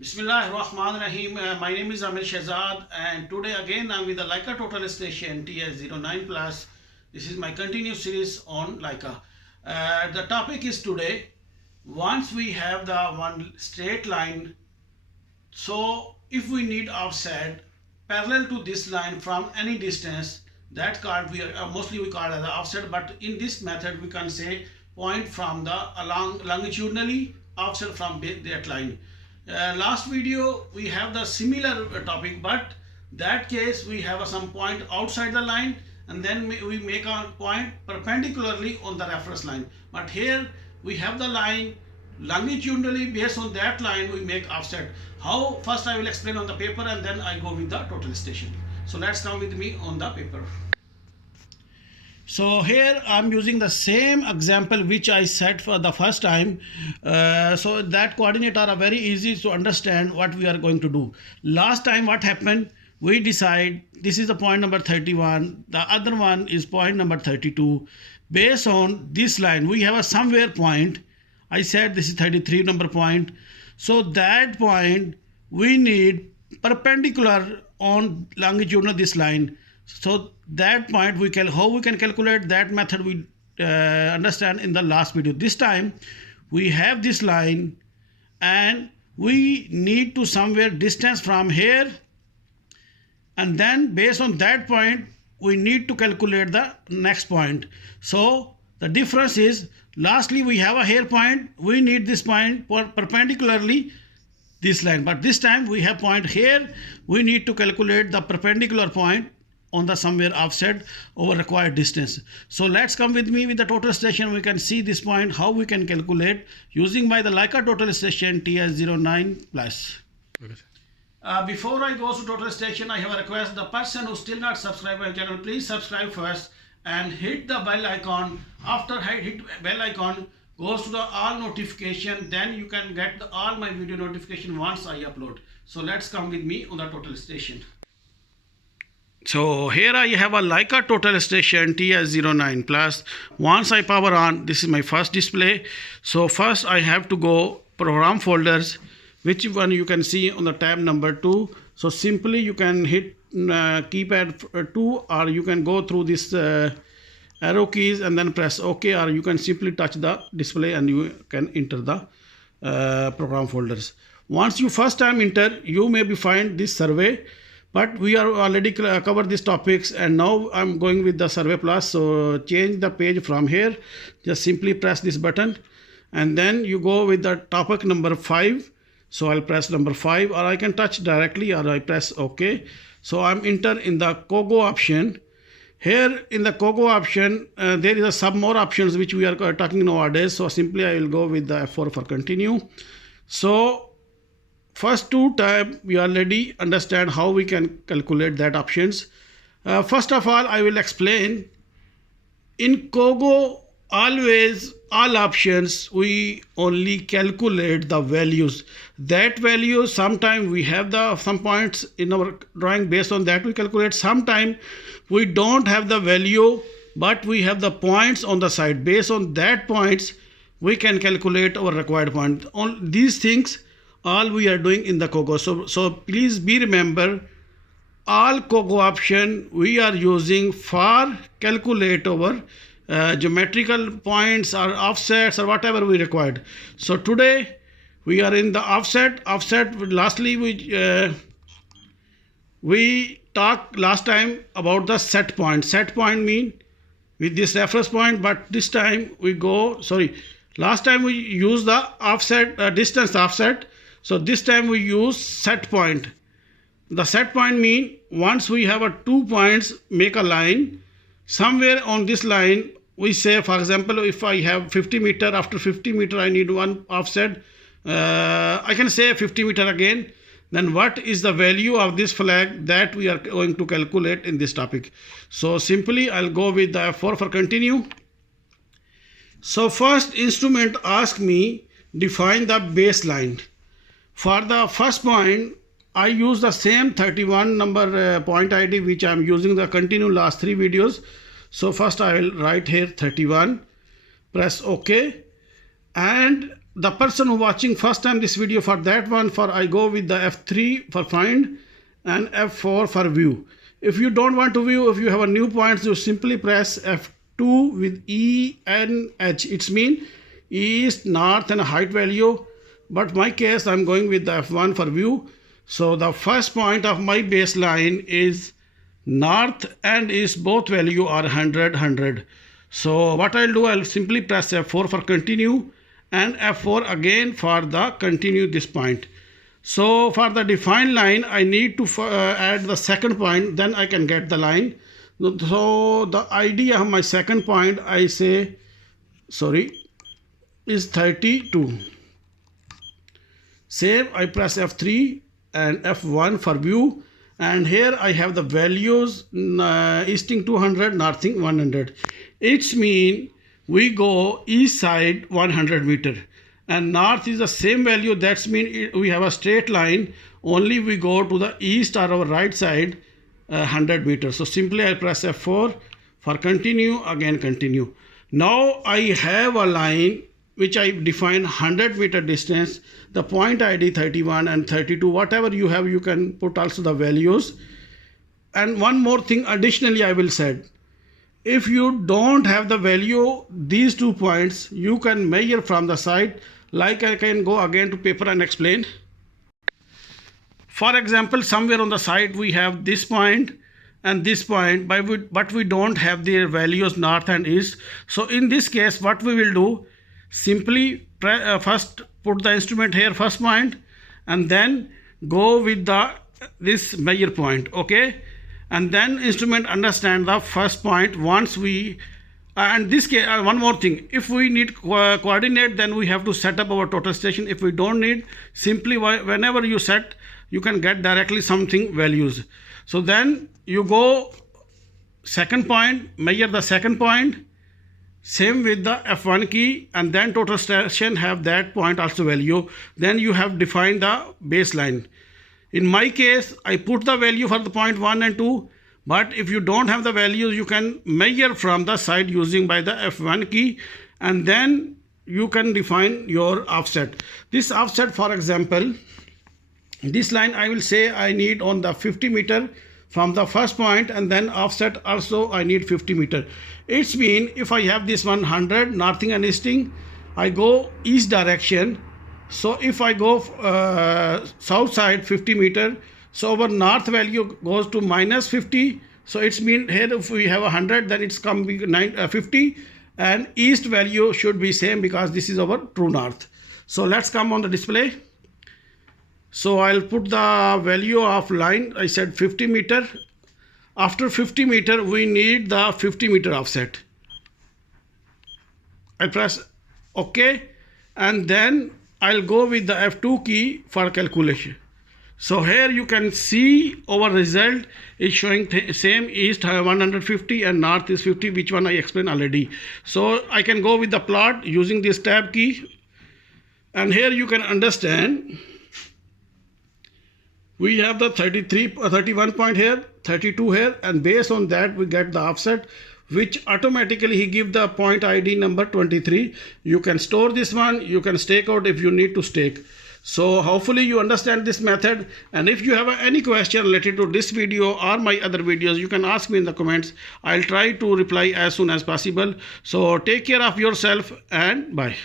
Bismillahirrahmanirrahim. My name is Amir Shahzad, and today again I'm with the Leica Total Station TS09 Plus. This is my continuous series on Leica. The topic is today, once we have the one straight line, so if we need offset parallel to this line from any distance, that called mostly we call as the offset, but in this method we can say point from the longitudinally offset from that line. Last video we have the similar topic, but that case we have some point outside the line and then we make a point perpendicularly on the reference line. But here we have the line longitudinally, based on that line we make offset. How? First I will explain on the paper and then I go with the total station. So let's come with me on the paper. So here I'm using the same example which I set for the first time. So that coordinate are very easy to understand what we are going to do. Last time what happened, we decide this is the point number 31, the other one is point number 32. Based on this line we have a somewhere point. I said this is 33 number point. So that point we need perpendicular on longitudinal this line. So that point how we can calculate that method we understand in the last video. This time we have this line and we need to somewhere distance from here, and then based on that point we need to calculate the next point. So the difference is, lastly we have a here point, we need this point perpendicularly this line, but this time we have point here, we need to calculate the perpendicular point on the somewhere offset over required distance. So let's come with me with the total station. We can see this point how we can calculate using by the Leica total station TS09 plus. Before I go to total station, I have a request. The person who still not subscribed my channel, please subscribe first and hit the bell icon. After hit bell icon, goes to the all notification, then you can get all my video notification once I upload. So let's come with me on the total station. So here I have a Leica total station TS09 plus. Once I power on, this is my first display. So first I have to go program folders, which one you can see on the tab number 2. So simply you can hit keypad 2, or you can go through this arrow keys and then press OK, or you can simply touch the display and you can enter the program folders. Once you first time enter, you may be find this survey, but we are already covered these topics, and now I'm going with the survey plus. So change the page from here, just simply press this button and then you go with the topic number 5. So I'll press number 5, or I can touch directly, or I press OK. So I'm enter in the COGO option. Here in the COGO option there is some more options which we are talking nowadays. So simply I will go with the F4 for continue. So first two tab we already understand how we can calculate that options. First of all I will explain. In COGO always all options we only calculate the values. That value sometime we have some points in our drawing, based on that we calculate. Sometime we don't have the value but we have the points on the side. Based on that points we can calculate our required point. On these things all we are doing in the COGO. So please be remember, all COGO option we are using for calculate our geometrical points or offsets or whatever we required. So today we are in the offset. Lastly we talked last time about the set point. Set point mean with this reference point, but this time we go, last time we use the offset distance offset. So this time we use set point. The set point mean once we have 2 points, make a line. Somewhere on this line we say, for example, if I have 50 meter, after 50 meter I need one offset. I can say 50 meter again. Then what is the value of this flag that we are going to calculate in this topic? So simply I'll go with the F4 for continue. So first instrument ask me define the baseline. For the first point I use the same 31 number point ID which I am using the continue last 3 videos. So first I will write here 31, press OK, and the person who watching first time this video, for that one, for I go with the F3 for find and F4 for view. If you don't want to view, if you have a new points, you simply press F2 with E and H. It's mean east, north and height value. But my case, I'm going with the F1 for view. So the first point of my baseline is north and east, both value are 100, 100. So what I'll do, I'll simply press F4 for continue and F4 again for the continue this point. So for the defined line, I need to add the second point, then I can get the line. So the idea of my second point, I say, is 32. Save, I press F3 and F1 for view. And here I have the values, easting 200, northing 100. It's mean we go east side 100 meter. And north is the same value. That's mean we have a straight line. Only we go to the east or our right side 100 meters. So simply I press F4 for continue, again continue. Now I have a line which I define 100 meter distance. The point ID 31 and 32, whatever you have, you can put also the values. And one more thing additionally I will say. If you don't have the value, these 2 points, you can measure from the side. Like I can go again to paper and explain. For example, somewhere on the side we have this point and this point, but we don't have their values north and east. So in this case, what we will do, simply first put the instrument here, first point, and then go with this measure point, okay? And then instrument understand the first point once we, and this case, one more thing, if we need coordinate, then we have to set up our total station. If we don't need, simply whenever you set, you can get directly something values. So then you go second point, measure the second point, same with the F1 key, and then total station have that point also value. Then you have defined the baseline. In my case, I put the value for the point 1 and 2, but if you don't have the values, you can measure from the side using by the F1 key, and then you can define your offset. This offset, for example, this line I will say I need on the 50 meter from the first point, and then offset also I need 50 meter. It's mean if I have this 100 northing and easting, I go east direction. So if I go south side 50 meter, so our north value goes to minus 50. So it's mean here if we have 100, then it's come 50, and east value should be same because this is our true north. So let's come on the display. So I'll put the value of line, I said 50 meter. After 50 meter, we need the 50 meter offset. I press OK, and then I'll go with the F2 key for calculation. So here you can see our result is showing same east 150 and north is 50, which one I explained already. So I can go with the plot using this tab key, and here you can understand we have the 31 point here, 32 here, and based on that we get the offset, which automatically he give the point ID number 23. You can store this one, you can stake out if you need to stake. So hopefully you understand this method, and if you have any question related to this video or my other videos, you can ask me in the comments. I'll try to reply as soon as possible. So take care of yourself and bye.